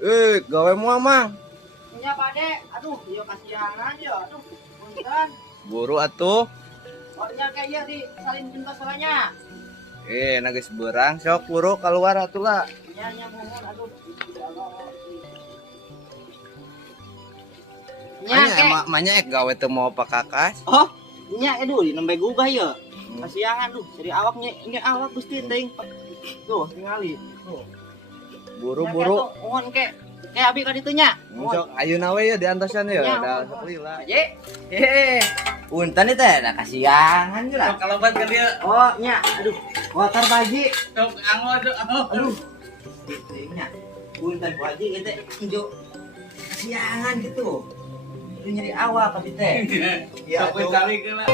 Gawe mua mang. Punya Pade, aduh, yo kasihan aja, aduh, punten. Buru atuh. Orangnya kayak iya di salin pintas salahnya. Nagis berang sok buru keluar atuh lah. Nya mohon, aduh. Ya Allah. Nya Anya ke, emaknya gawe teu mau pakakas. oh, nya aduh, di nembe gugah ya. Kasihan aduh, jadi awaknya, ini awak gusti teuing. Tuh, tingali. Tuh. Buru-buru. Mohon ke abi ka ditu nya. Sok ayeuna we ya diantosan ya. Nya, Da mohon. sok lila. Aje. Punten teh da kasihan lah. Sok kalaban ke dia. Oh, nya, aduh, kotor Pak Haji. Sok anggo Aduh. Nya. Punten Pak Haji kita hijau kasihan gitu. Itu nyari awak tapi teh. Sok kali kena.